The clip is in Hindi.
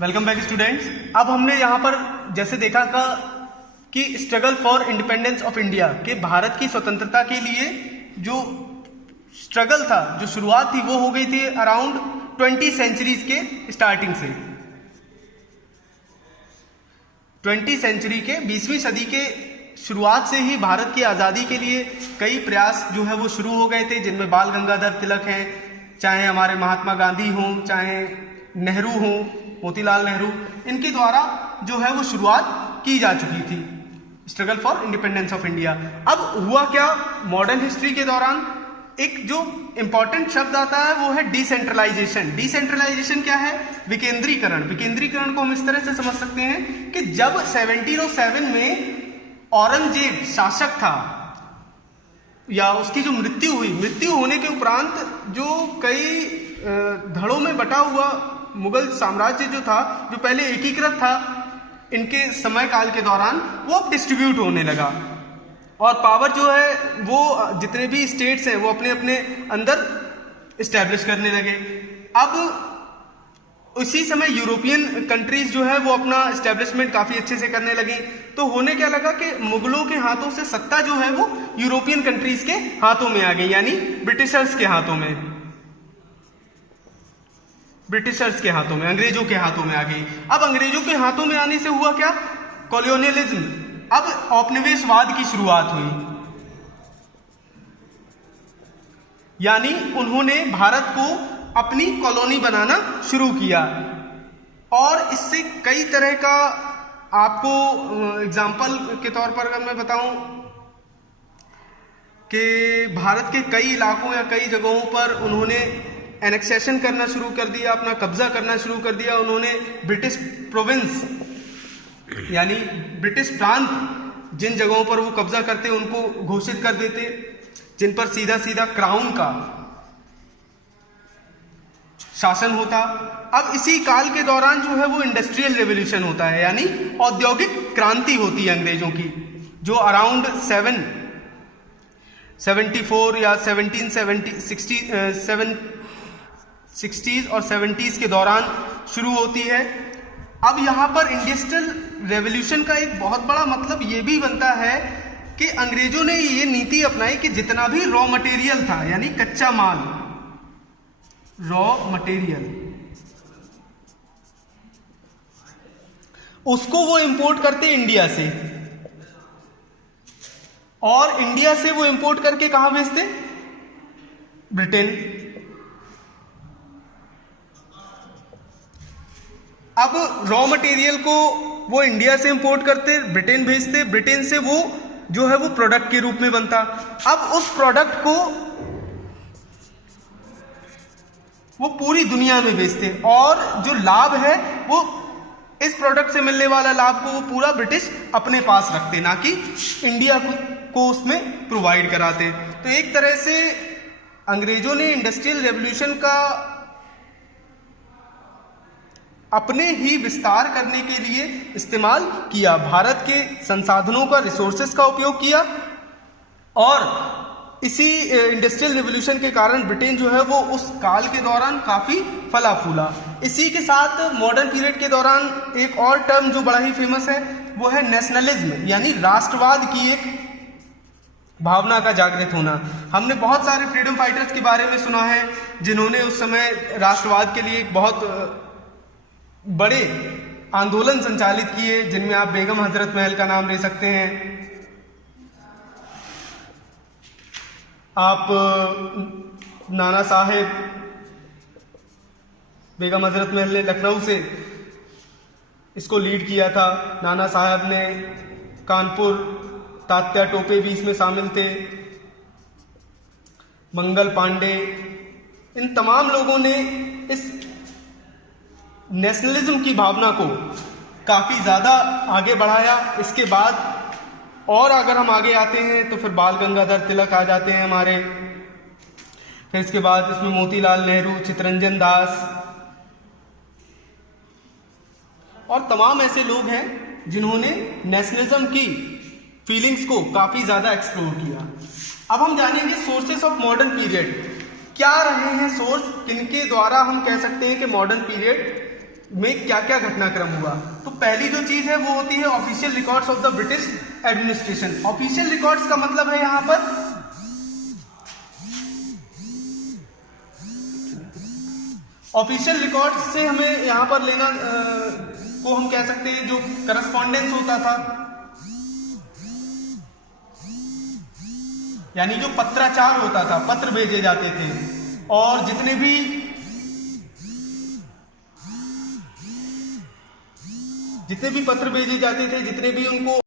Welcome back students. अब हमने यहाँ पर जैसे देखा था कि struggle for independence of India के भारत की स्वतंत्रता के लिए जो स्ट्रगल था, जो शुरुआत थी, वो हो गई थी अराउंड 20 सेंचुरीज के स्टार्टिंग से। 20 सेंचुरी के 20वीं सदी के शुरुआत से ही भारत की आज़ादी के लिए कई प्रयास जो है वो शुरू हो गए थे, जिनमें बाल गंगाधर तिलक हैं, चाहे हमारे महात्मा गांधी हों, चाहे नेहरू हों, मोतीलाल नेहरू, इनके द्वारा जो है वो शुरुआत की जा चुकी थी struggle for independence of India. अब हुआ क्या, मॉडर्न हिस्ट्री के दौरान एक जो इंपॉर्टेंट शब्द आता है वो है डिसेंट्रलाइजेशन। डिसेंट्रलाइजेशन क्या है? विकेंद्रीकरण। विकेंद्रीकरण को हम इस तरह से समझ सकते हैं कि जब 1707 में औरंगजेब शासक था या उसकी जो मृत्यु हुई, मृत्यु होने के उपरांत जो कई धड़ों में बटा हुआ मुगल साम्राज्य जो था, जो पहले एकीकृत था, इनके समय काल के दौरान वो अब डिस्ट्रीब्यूट होने लगा और पावर जो है वो जितने भी स्टेट्स हैं वो अपने अपने अंदर इस्टेब्लिश करने लगे। अब उसी समय यूरोपियन कंट्रीज जो है वो अपना इस्टेब्लिशमेंट काफ़ी अच्छे से करने लगी। तो होने क्या लगा कि मुगलों के हाथों से सत्ता जो है वो यूरोपियन कंट्रीज के हाथों में आ गई, यानी ब्रिटिशर्स के हाथों में, ब्रिटिशर्स के हाथों में, अंग्रेजों के हाथों में आ गई। अब अंग्रेजों के हाथों में आने से हुआ क्या? कॉलोनियलिज्म, अब औपनिवेशवाद की शुरुआत हुई, यानी उन्होंने भारत को अपनी कॉलोनी बनाना शुरू किया। और इससे कई तरह का, आपको एग्जाम्पल के तौर पर अगर मैं बताऊं कि भारत के कई इलाकों या कई जगहों पर उन्होंने एनेक्सेशन करना शुरू कर दिया, अपना कब्जा करना शुरू कर दिया। उन्होंने ब्रिटिश प्रोविंस यानी ब्रिटिश प्रांत, जिन जगहों पर वो कब्जा करते उनको घोषित कर देते, जिन पर सीधा सीधा क्राउन का शासन होता। अब इसी काल के दौरान जो है वो इंडस्ट्रियल रेवोल्यूशन होता है, यानी औद्योगिक क्रांति होती है अंग्रेजों की, जो अराउंड 774 या 1760s और 70s के दौरान शुरू होती है। अब यहाँ पर इंडस्ट्रियल रेवोल्यूशन का एक बहुत बड़ा मतलब ये भी बनता है कि अंग्रेजों ने ये नीति अपनाई कि जितना भी रॉ मटेरियल था, यानी कच्चा माल, रॉ मटेरियल, उसको वो इंपोर्ट करते इंडिया से, और इंडिया से वो इंपोर्ट करके कहां भेजते? ब्रिटेन। अब रॉ मटेरियल को वो इंडिया से इंपोर्ट करते, ब्रिटेन भेजते, ब्रिटेन से वो जो है वो प्रोडक्ट के रूप में बनता। अब उस प्रोडक्ट को वो पूरी दुनिया में बेचते और जो लाभ है वो इस प्रोडक्ट से मिलने वाला लाभ को वो पूरा ब्रिटिश अपने पास रखते, ना कि इंडिया को उसमें प्रोवाइड कराते। तो एक तरह से अंग्रेजों ने इंडस्ट्रियल रेवोल्यूशन का अपने ही विस्तार करने के लिए इस्तेमाल किया, भारत के संसाधनों का, रिसोर्सेज का उपयोग किया, और इसी इंडस्ट्रियल रिवॉल्यूशन के कारण ब्रिटेन जो है वो उस काल के दौरान काफ़ी फला फूला। इसी के साथ मॉडर्न पीरियड के दौरान एक और टर्म जो बड़ा ही फेमस है वो है नेशनलिज्म, यानी राष्ट्रवाद की एक भावना का जागृत होना। हमने बहुत सारे फ्रीडम फाइटर्स के बारे में सुना है जिन्होंने उस समय राष्ट्रवाद के लिए एक बहुत बड़े आंदोलन संचालित किए, जिनमें आप बेगम हजरत महल का नाम ले सकते हैं, आप नाना साहेब, बेगम हजरत महल ने लखनऊ से इसको लीड किया था, नाना साहब ने कानपुर, तात्या टोपे भी इसमें शामिल थे, मंगल पांडे, इन तमाम लोगों ने इस नेशनलिज्म की भावना को काफ़ी ज़्यादा आगे बढ़ाया। इसके बाद और अगर हम आगे आते हैं तो फिर बाल गंगाधर तिलक आ जाते हैं हमारे, फिर इसके बाद इसमें मोतीलाल नेहरू, चित्तरंजन दास और तमाम ऐसे लोग हैं जिन्होंने नेशनलिज्म की फीलिंग्स को काफ़ी ज़्यादा एक्सप्लोर किया। अब हम जानेंगे सोर्सेस ऑफ मॉडर्न पीरियड। क्या रहे हैं सोर्स, किनके द्वारा हम कह सकते हैं कि मॉडर्न पीरियड में क्या क्या घटनाक्रम हुआ। तो पहली जो चीज है वो होती है official records of the British administration. Official records का मतलब है यहां पर ऑफिशियल रिकॉर्ड्स से हमें यहां पर लेना को हम कह सकते हैं जो करस्पॉन्डेंस होता था, यानी जो पत्राचार होता था, पत्र भेजे जाते थे, और जितने भी पत्र भेजे जाते थे, जितने भी उनको